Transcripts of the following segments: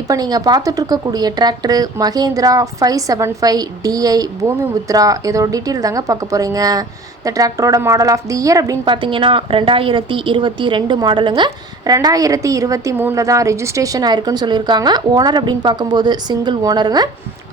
இப்போ நீங்கள் பார்த்துட்ருக்கக்கூடிய tractor Mahindra five seven five DI Bhoomi Mudra இதோட டீட்டெயில் தாங்க பார்க்க போகிறீங்க இந்த டிராக்டரோட மாடல் ஆஃப் தி இயர் அப்படின்னு பார்த்தீங்கன்னா ரெண்டாயிரத்தி இருபத்தி ரெண்டு மாடலுங்க ரெண்டாயிரத்தி இருபத்தி மூணில் தான் ரெஜிஸ்ட்ரேஷன் ஆயிருக்குன்னு சொல்லியிருக்காங்க. ஓனர் அப்படின்னு பார்க்கும்போது சிங்கிள் ஓனருங்க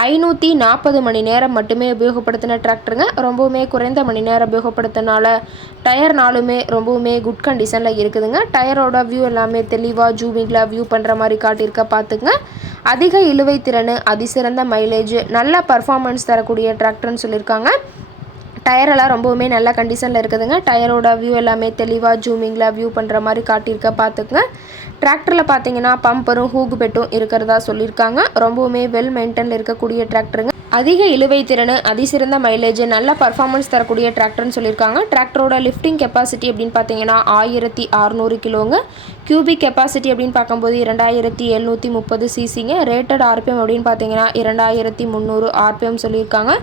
ஐநூற்றி நாற்பது மணி நேரம் மட்டுமே உபயோகப்படுத்தின டிராக்டருங்க. ரொம்பவுமே குறைந்த மணி நேரம் உபயோகப்படுத்தினால டயர் நாளுமே ரொம்பவுமே குட் கண்டிஷனில் இருக்குதுங்க. டயரோட வியூ எல்லாமே தெளிவாக ஜூமிங்கில் வியூ பண்ணுற மாதிரி காட்டியிருக்க பார்த்துங்க அதிக இழுவை திறன் அதிசிறந்த மைலேஜ் நல்ல பர்ஃபார்மன்ஸ் தரக்கூடிய டிராக்டர்னு சொல்லியிருக்காங்க. டயரெல்லாம் ரொம்பவுமே நல்ல கண்டிஷனில் இருக்குதுங்க. டயரோட வியூ எல்லாமே தெளிவாக ஜூமிங்கில் வியூ பண்ணுற மாதிரி காட்டியிருக்க பார்த்துக்குங்க. டிராக்டரில் பார்த்தீங்கன்னா பம்பரும் ஹூக் பெட்டும் இருக்கிறதா சொல்லியிருக்காங்க. ரொம்பவுமே வெல் மெயின்டெனில் இருக்கக்கூடிய டிராக்டருங்க அதிக இழுவை திறன் அதிசிறந்த மைலேஜ் நல்ல பர்ஃபார்மன்ஸ் தரக்கூடிய டிராக்டர்னு சொல்லியிருக்காங்க. டிராக்டரோட லிஃப்டிங் கெப்பாசிட்டி அப்படின்னு பார்த்தீங்கன்னா ஆயிரத்தி அறநூறு கிலோங்க. கியூபிக் கெப்பாசிட்டி அப்படின்னு பார்க்கும்போது இரண்டாயிரத்தி எழுநூற்றி முப்பது சிசிங்க ரேட்டட் ஆர்பிஎம் அப்படின்னு பார்த்தீங்கன்னா இரண்டாயிரத்தி முந்நூறு ஆர்பிஎம் சொல்லியிருக்காங்க.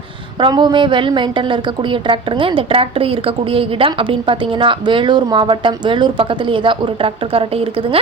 ரொம்பவுமே வெல் மெயின்டனில் இருக்கக்கூடிய டிராக்டருங்க இந்த டிராக்டர் இருக்கக்கூடிய இடம் அப்படின்னு பார்த்தீங்கன்னா வேலூர் மாவட்டம் வேலூர் பக்கத்தில் ஏதாவது ஒரு டிராக்டர் கரெக்டாக இருக்குதுங்க.